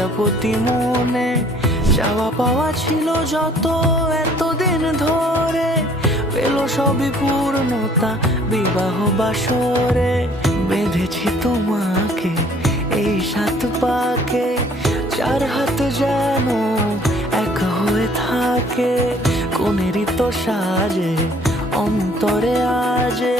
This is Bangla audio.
প্রজাপতি মনে চাওয়া পাওয়া ছিল যত এতদিন ধরে, পেল সবই পূর্ণতা বিবাহ বাসরে। বেঁধেছি তোমাকে এই 7 পাকে, 4 হাত যেন এক হয়ে থাকে। কোনেরই তো সাজে অন্তরে আজে